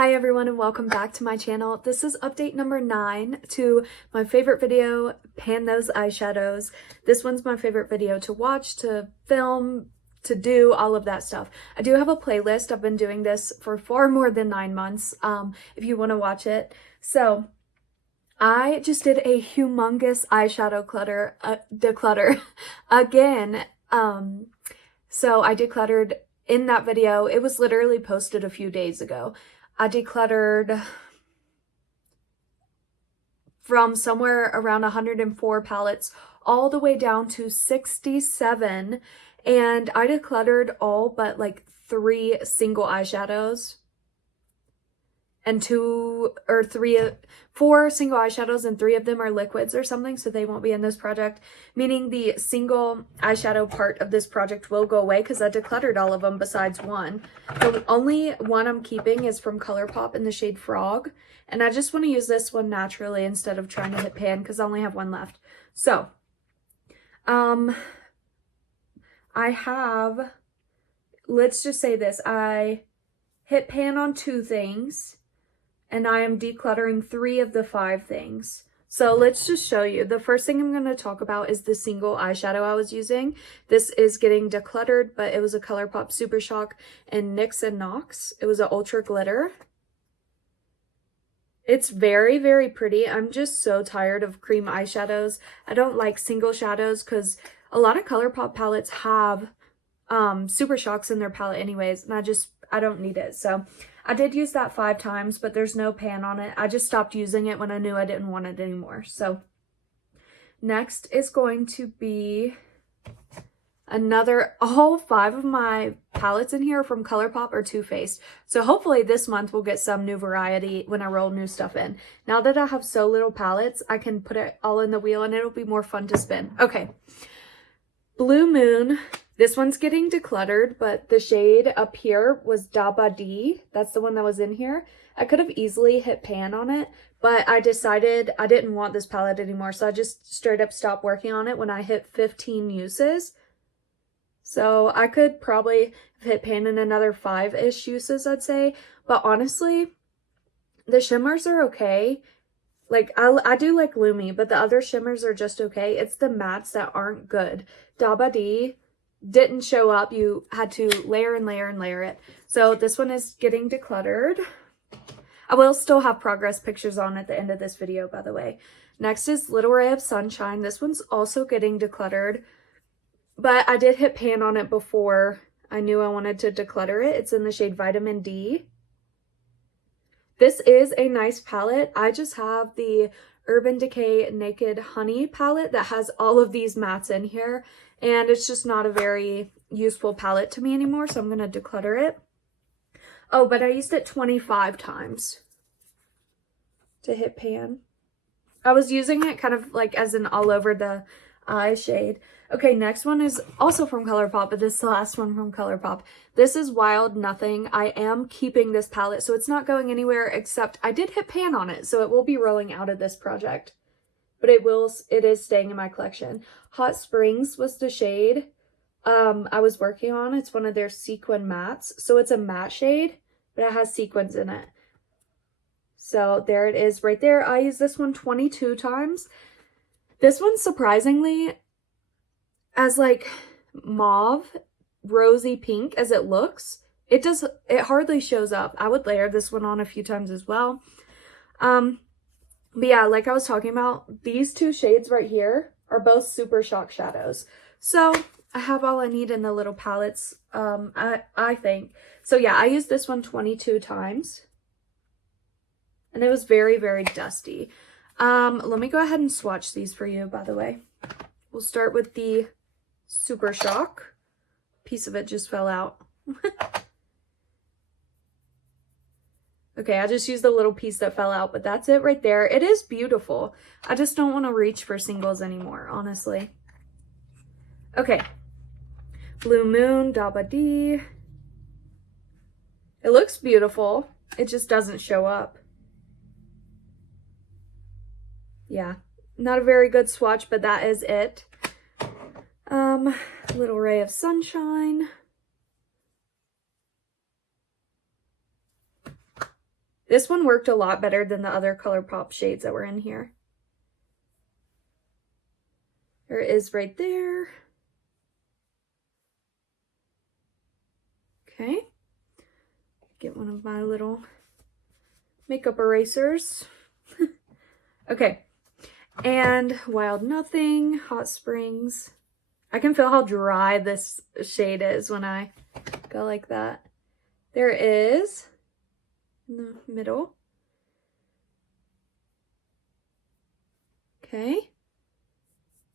Hi everyone and welcome back to my channel. This is update number 9 to my favorite video, Pan Those Eyeshadows. This one's my favorite video to watch, to film, to do, all of that stuff. I do have a playlist. I've been doing this for far more than 9 months, if you want to watch it. So I just did a humongous eyeshadow declutter again. So I decluttered in that video. It was literally posted a few days ago. I decluttered from somewhere around 104 palettes all the way down to 67, and I decluttered all but like 3 single eyeshadows and 4 single eyeshadows, and 3 of them are liquids or something, so they won't be in this project, meaning the single eyeshadow part of this project will go away because I decluttered all of them besides one. The only one I'm keeping is from ColourPop in the shade Frog, and I just want to use this one naturally instead of trying to hit pan because I only have one left. So I have, let's just say this, I hit pan on 2 things, and I am decluttering 3 of the 5 things. So let's just show you. The first thing I'm going to talk about is the single eyeshadow I was using. This is getting decluttered, but it was a ColourPop Super Shock in Nix and Nox. It was an Ultra Glitter. It's very, very pretty. I'm just so tired of cream eyeshadows. I don't like single shadows because a lot of ColourPop palettes have Super Shocks in their palette anyways, and I don't need it. So I did use that 5 times, but there's no pan on it. I just stopped using it when I knew I didn't want it anymore. So next is going to be all 5 of my palettes in here from ColourPop are Too Faced. So hopefully this month we'll get some new variety when I roll new stuff in. Now that I have so little palettes, I can put it all in the wheel and it'll be more fun to spin. Okay. Blue Moon. This one's getting decluttered, but the shade up here was Daba D. That's the one that was in here. I could have easily hit pan on it, but I decided I didn't want this palette anymore, so I just straight up stopped working on it when I hit 15 uses. So I could probably hit pan in another 5-ish uses, I'd say. But honestly, the shimmers are okay. Like, I do like Lumi, but the other shimmers are just okay. It's the mattes that aren't good. Daba D didn't show up. You had to layer and layer and layer it. So this one is getting decluttered. I will still have progress pictures on at the end of this video, by the way. Next is Little Ray of Sunshine. This one's also getting decluttered, but I did hit pan on it before I knew I wanted to declutter it. It's in the shade Vitamin D. This is a nice palette. I just have the Urban Decay Naked Honey palette that has all of these mattes in here, and it's just not a very useful palette to me anymore, so I'm going to declutter it. Oh, but I used it 25 times to hit pan. I was using it kind of like as an all over the eye shade. Okay, next one is also from ColourPop, but this is the last one from ColourPop. This is Wild Nothing. I am keeping this palette, so it's not going anywhere, except I did hit pan on it, so it will be rolling out of this project. But it is staying in my collection. Hot Springs was the shade I was working on. It's one of their sequin mattes. So it's a matte shade, but it has sequins in it. So there it is right there. I used this one 22 times. This one, surprisingly, as like mauve, rosy pink as it looks, it hardly shows up. I would layer this one on a few times as well. But yeah, like I was talking about, these 2 shades right here are both Super Shock shadows. So I have all I need in the little palettes, I think. So yeah, I used this one 22 times. And it was very, very dusty. Let me go ahead and swatch these for you, by the way. We'll start with the Super Shock. Piece of it just fell out. Okay, I just used the little piece that fell out, but that's it right there. It is beautiful. I just don't want to reach for singles anymore, honestly. Okay. Blue Moon, Daba D. It looks beautiful. It just doesn't show up. Yeah, not a very good swatch, but that is it. Little Ray of Sunshine. This one worked a lot better than the other ColourPop shades that were in here. There it is right there. Okay. Get one of my little makeup erasers. Okay. And Wild Nothing, Hot Springs. I can feel how dry this shade is when I go like that. There it is in the middle. Okay. You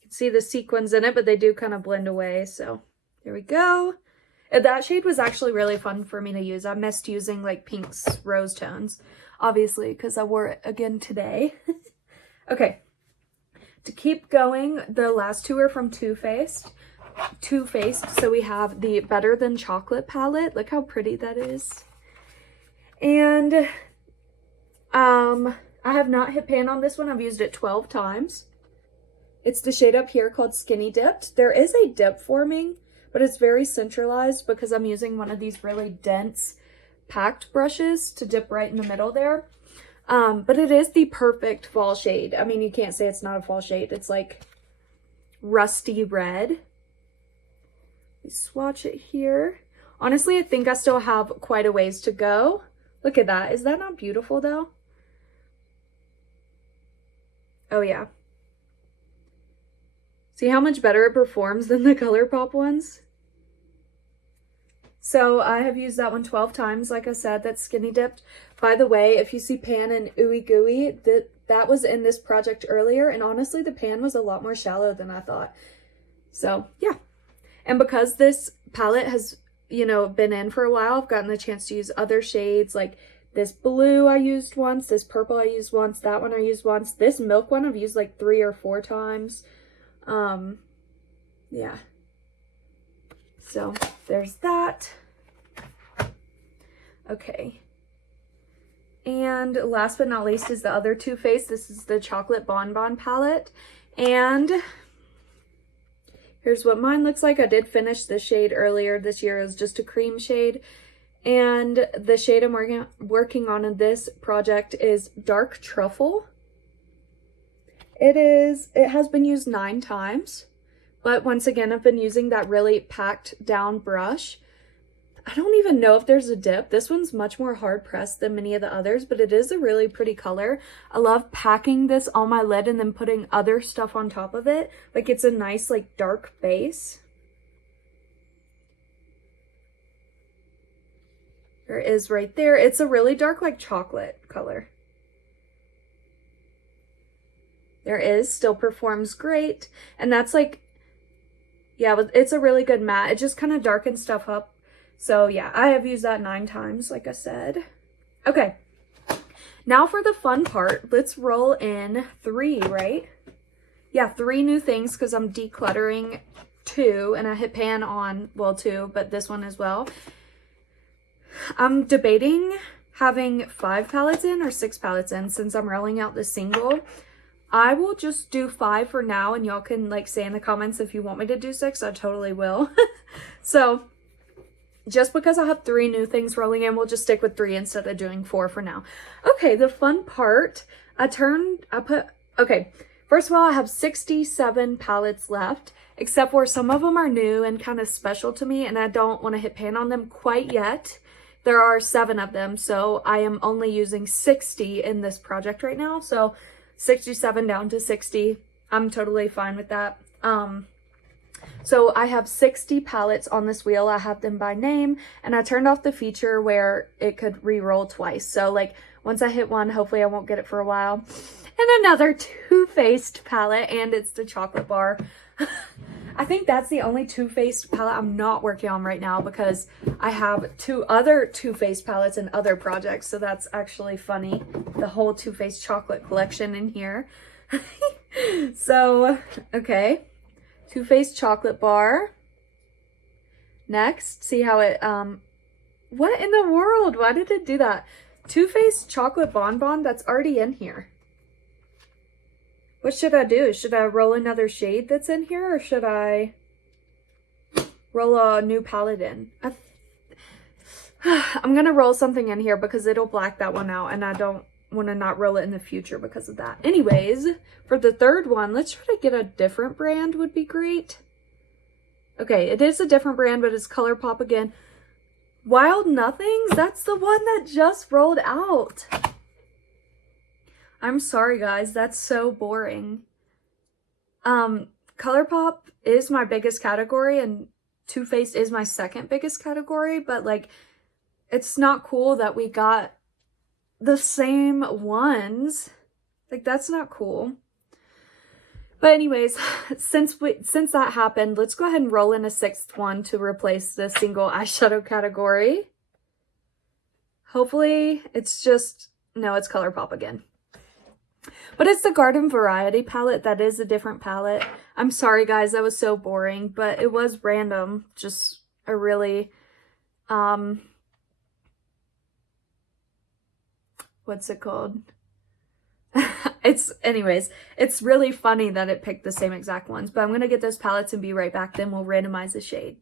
can see the sequins in it, but they do kind of blend away. So there we go. That shade was actually really fun for me to use. I missed using like pinks, rose tones, obviously, because I wore it again today. Okay. To keep going, the last two are from Too Faced. So we have the Better Than Chocolate palette. Look how pretty that is. And I have not hit pan on this one. I've used it 12 times. It's the shade up here called Skinny Dipped. There is a dip forming, but it's very centralized because I'm using one of these really dense packed brushes to dip right in the middle there. But it is the perfect fall shade. I mean, you can't say it's not a fall shade. It's like rusty red. We swatch it here. Honestly, I think I still have quite a ways to go. Look at that. Is that not beautiful though? Oh yeah. See how much better it performs than the ColourPop ones? So I have used that one 12 times. Like I said, that's Skinny Dipped. By the way, if you see pan and ooey gooey, that was in this project earlier. And honestly, the pan was a lot more shallow than I thought. So yeah. And because this palette has, you know, been in for a while, I've gotten the chance to use other shades. Like this blue I used once, this purple I used once, that one I used once. This milk one I've used like 3 or 4 times. Yeah. So there's that. Okay. And last but not least is the other Too Faced. This is the Chocolate Bonbon palette. And here's what mine looks like. I did finish this shade earlier this year. It was just a cream shade. And the shade I'm working on in this project is Dark Truffle. It has been used 9 times. But once again, I've been using that really packed down brush. I don't even know if there's a dip. This one's much more hard pressed than many of the others, but it is a really pretty color. I love packing this on my lid and then putting other stuff on top of it. Like it's a nice like dark base. There it is right there. It's a really dark like chocolate color. There it is. Still performs great. And that's like, yeah, it's a really good matte. It just kind of darkens stuff up. So yeah, I have used that 9 times, like I said. Okay, now for the fun part. Let's roll in 3, right? Yeah, 3 new things because I'm decluttering 2 and I hit pan on, well, 2, but this one as well. I'm debating having 5 palettes in or 6 palettes in since I'm rolling out the single. I will just do 5 for now, and y'all can like say in the comments if you want me to do 6. I totally will. So just because I have 3 new things rolling in, we'll just stick with 3 instead of doing 4 for now. Okay, the fun part, okay, first of all, I have 67 palettes left, except for some of them are new and kind of special to me, and I don't want to hit pan on them quite yet. There are 7 of them, so I am only using 60 in this project right now, so 67 down to 60. I'm totally fine with that. So I have 60 palettes on this wheel. I have them by name, and I turned off the feature where it could re-roll twice. So like once I hit one, hopefully I won't get it for a while. And another Too Faced palette, and it's the chocolate bar. I think that's the only Too Faced palette I'm not working on right now because I have 2 other Too Faced palettes in other projects. So that's actually funny. The whole Too Faced chocolate collection in here. So, okay. Too Faced chocolate bar. Next, see how it, what in the world? Why did it do that? Too Faced chocolate bonbon, that's already in here. What should I do? Should I roll another shade that's in here, or should I roll a new palette in? I'm gonna roll something in here because it'll black that one out, and I don't want to not roll it in the future because of that. Anyways, for the third one, let's try to get a different brand would be great. Okay, it is a different brand, but it's ColourPop again. Wild Nothings, that's the one that just rolled out. I'm sorry guys, that's so boring. ColourPop is my biggest category and Too Faced is my second biggest category, but like it's not cool that we got the same ones. Like that's not cool. But anyways, since that happened, let's go ahead and roll in a sixth one to replace the single eyeshadow category. Hopefully it's just, no, it's ColourPop again. But it's the Garden Variety palette. That is a different palette. I'm sorry guys, that was so boring, but it was random. Just a really, what's it called? Anyways, it's really funny that it picked the same exact ones, but I'm going to get those palettes and be right back. Then we'll randomize the shade.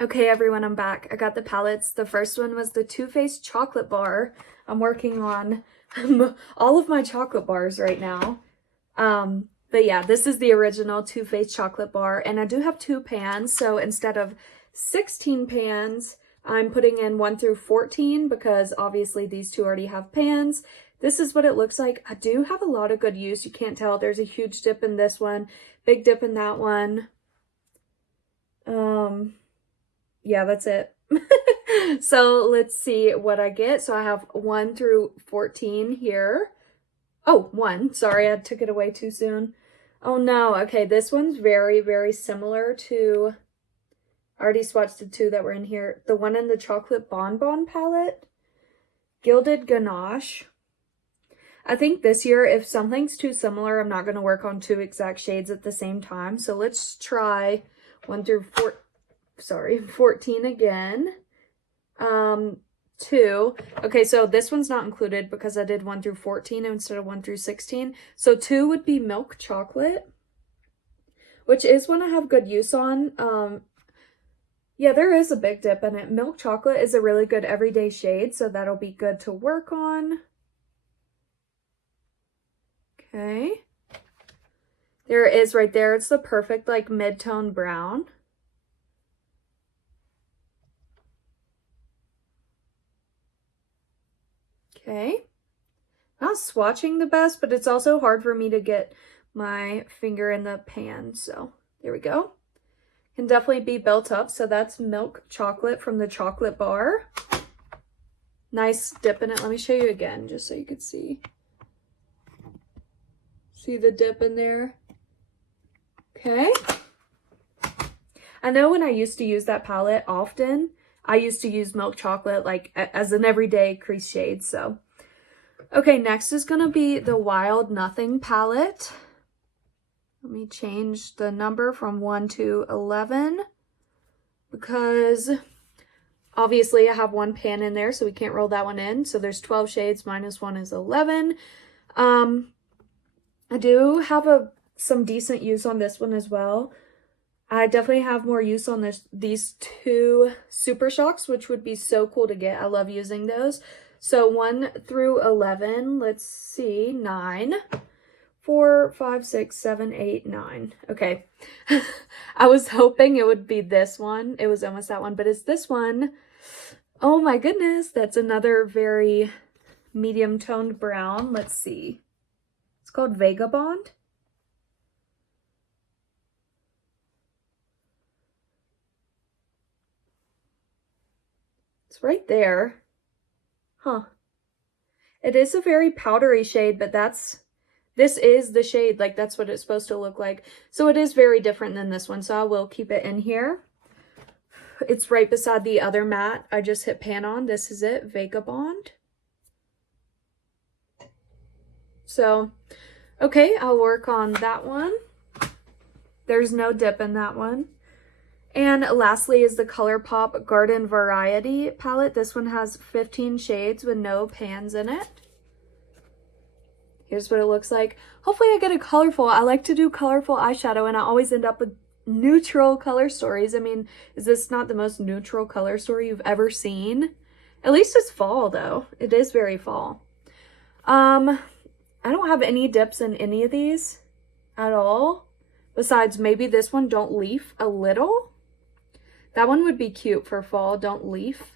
Okay, everyone, I'm back. I got the palettes. The first one was the Too Faced Chocolate Bar. I'm working on all of my chocolate bars right now. But yeah, this is the original Too Faced Chocolate Bar, and I do have 2 pans, so instead of 16 pans, I'm putting in 1 through 14 because obviously these two already have pans. This is what it looks like. I do have a lot of good use. You can't tell. There's a huge dip in this one, big dip in that one. Yeah, that's it. So let's see what I get. So I have 1 through 14 here. Oh, 1. Sorry, I took it away too soon. Oh no. Okay, this one's very, very similar to, I already swatched the 2 that were in here. The one in the Chocolate Bonbon palette, Gilded Ganache. I think this year, if something's too similar, I'm not going to work on 2 exact shades at the same time. So let's try 1 through 14 again. 2. Okay, so this one's not included because I did 1 through 14 instead of 1 through 16. So 2 would be Milk Chocolate, which is one I have good use on. Yeah, there is a big dip in it. Milk Chocolate is a really good everyday shade, so that'll be good to work on. Okay. There it is right there. It's the perfect like mid-tone brown. Okay. Not swatching the best, but it's also hard for me to get my finger in the pan. So there we go. Can definitely be built up. So that's Milk Chocolate from the Chocolate Bar. Nice dip in it. Let me show you again just so you could see. See the dip in there? Okay. I know when I used to use that palette often, I used to use Milk Chocolate like as an everyday crease shade. So, okay, next is going to be the Wild Nothing palette. Let me change the number from 1 to 11 because obviously I have 1 pan in there, so we can't roll that one in. So there's 12 shades minus 1 is 11. I do have some decent use on this one as well. I definitely have more use on these 2 Super Shocks, which would be so cool to get. I love using those. So 1 through 11, let's see, 9. 4, 5, 6, 7, 8, 9. Okay. I was hoping it would be this one. It was almost that one, but it's this one. Oh my goodness, that's another very medium toned brown. Let's see. It's called Vagabond. It's right there. Huh. It is a very powdery shade, but this is the shade. Like, that's what it's supposed to look like. So it is very different than this one. So I will keep it in here. It's right beside the other matte I just hit pan on. This is it, Vagabond. So, okay, I'll work on that one. There's no dip in that one. And lastly is the ColourPop Garden Variety palette. This one has 15 shades with no pans in it. Here's what it looks like. Hopefully I get a colorful. I like to do colorful eyeshadow and I always end up with neutral color stories. I mean, is this not the most neutral color story you've ever seen? At least it's fall though. It is very fall. I don't have any dips in any of these at all. Besides maybe this one, Don't Leaf, a little. That one would be cute for fall, Don't Leaf.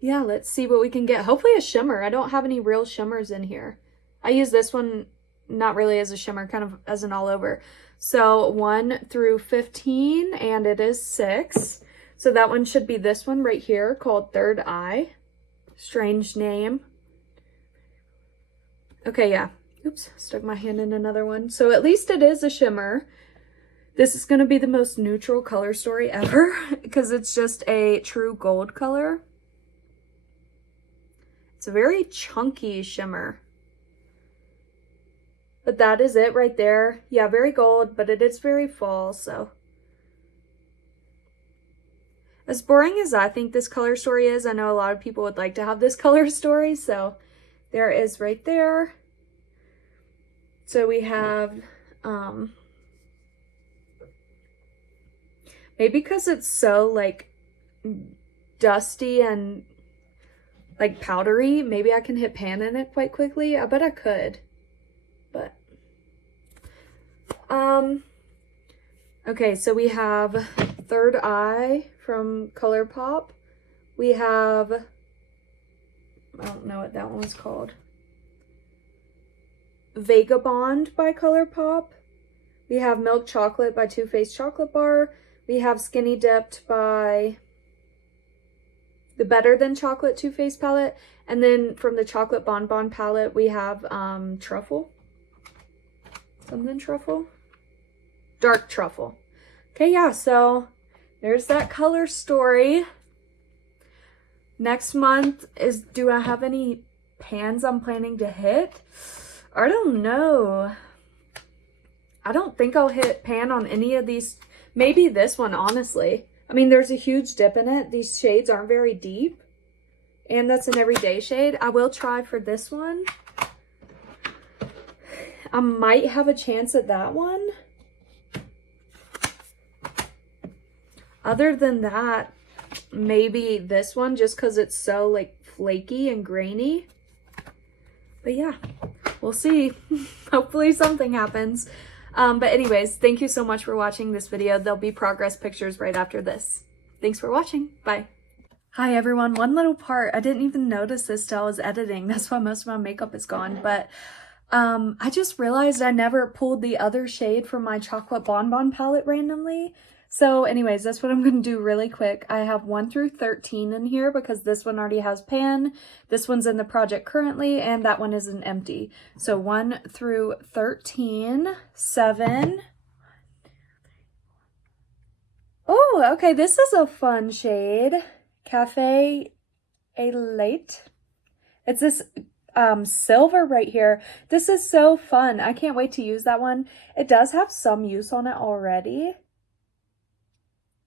Yeah, let's see what we can get. Hopefully a shimmer. I don't have any real shimmers in here. I use this one not really as a shimmer, kind of as an all over. So 1 through 15, and it is 6. So that one should be this one right here called Third Eye. Strange name. Okay, yeah. Oops, stuck my hand in another one. So at least it is a shimmer. This is going to be the most neutral color story ever because it's just a true gold color. It's a very chunky shimmer. But that is it right there. Yeah, very gold, but it is very fall, so. As boring as I think this color story is, I know a lot of people would like to have this color story, so there it is right there. So we have, maybe because it's so like dusty and like powdery, maybe I can hit pan in it quite quickly. I bet I could, but okay, so we have Third Eye from ColourPop. We have, I don't know what that one was called, Vagabond by ColourPop. We have Milk Chocolate by Too Faced Chocolate Bar. We have Skinny Dipped by the Better Than Chocolate Too Faced palette. And then from the Chocolate Bonbon palette, we have Truffle. Something Truffle? Dark Truffle. Okay, yeah, so there's that color story. Next month is, do I have any pans I'm planning to hit? I don't know. I don't think I'll hit pan on any of these. Maybe this one, honestly. I mean, there's a huge dip in it. These shades aren't very deep. And that's an everyday shade. I will try for this one. I might have a chance at that one. Other than that, maybe this one, just because it's so like flaky and grainy. But yeah, we'll see. Hopefully something happens. But anyways, thank you so much for watching this video. There'll be progress pictures right after this. Thanks for watching. Bye. Hi everyone. One little part. I didn't even notice this till I was editing. That's why most of my makeup is gone. But I just realized I never pulled the other shade from my Chocolate Bonbon palette randomly. So anyways, that's what I'm going to do really quick. I have 1 through 13 in here because this one already has pan. This one's in the project currently, and that one isn't empty. So 1 through 13, 7. Oh, okay, this is a fun shade. Cafe Elate. It's this silver right here. This is so fun. I can't wait to use that one. It does have some use on it already.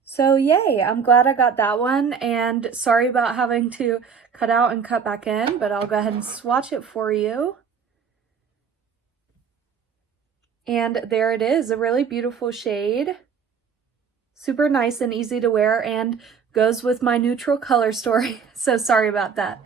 So yay, I'm glad I got that one, and sorry about having to cut out and cut back in, but I'll go ahead and swatch it for you. And there it is, a really beautiful shade. Super nice and easy to wear and goes with my neutral color story. So sorry about that.